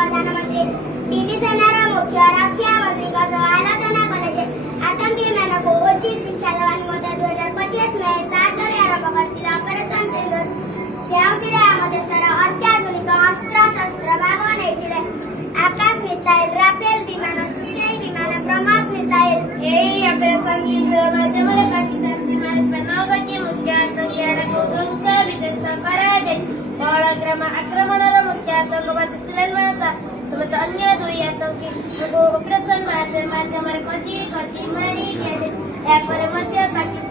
प्रधानमंत्री टीवी सेनारा मुख्य रक्षा मंत्री का आलोचना कले आतंकी मैंने को ओजी शिक्षा देवानी मत 2025 में 7 दर आरंभ करती ऑपरेशन सिंदूर ଯେଉଁଥିରେ ଆମ ଦେଶର ଅତ୍ୟାଧୁନିକ ଅସ୍ତ୍ରଶସ୍ତ୍ର ଭାଗ ନେଇଥିଲେ ଆକାଶ ମିସାଇଲ ରାଫେଲ ବିମାନ ସୁଖୋଇ ବିମାନ ବ୍ରହ୍ମୋସ ମିସାଇଲ ଏହି ଅପରେସନ ସିନ୍ଦୁର ମାଧ୍ୟମରେ ପାକିସ୍ତାନ ସୀମାରେ 9 ମୁଖ୍ୟ ଆତଙ୍କୀୟକୁ ଧ୍ୱଂସ ବିଧ୍ୱସ୍ତ କରାଯାଇ ବଳଗ୍ରାମ ଆକ୍ରମଣର ମୁଖ୍ୟ ଆତଙ୍କବାଦୀ ସୁଲେମାନ ସମେତ ଅନ୍ୟ 2 ଆତଙ୍କୀଙ୍କୁ ଅପରେସନ ମାଧ୍ୟମରେ ଖୋଜି ମାରି ଦିଆଯାଏ। ଏହାପରେ ମଧ୍ୟ ପାକିସ୍ତାନ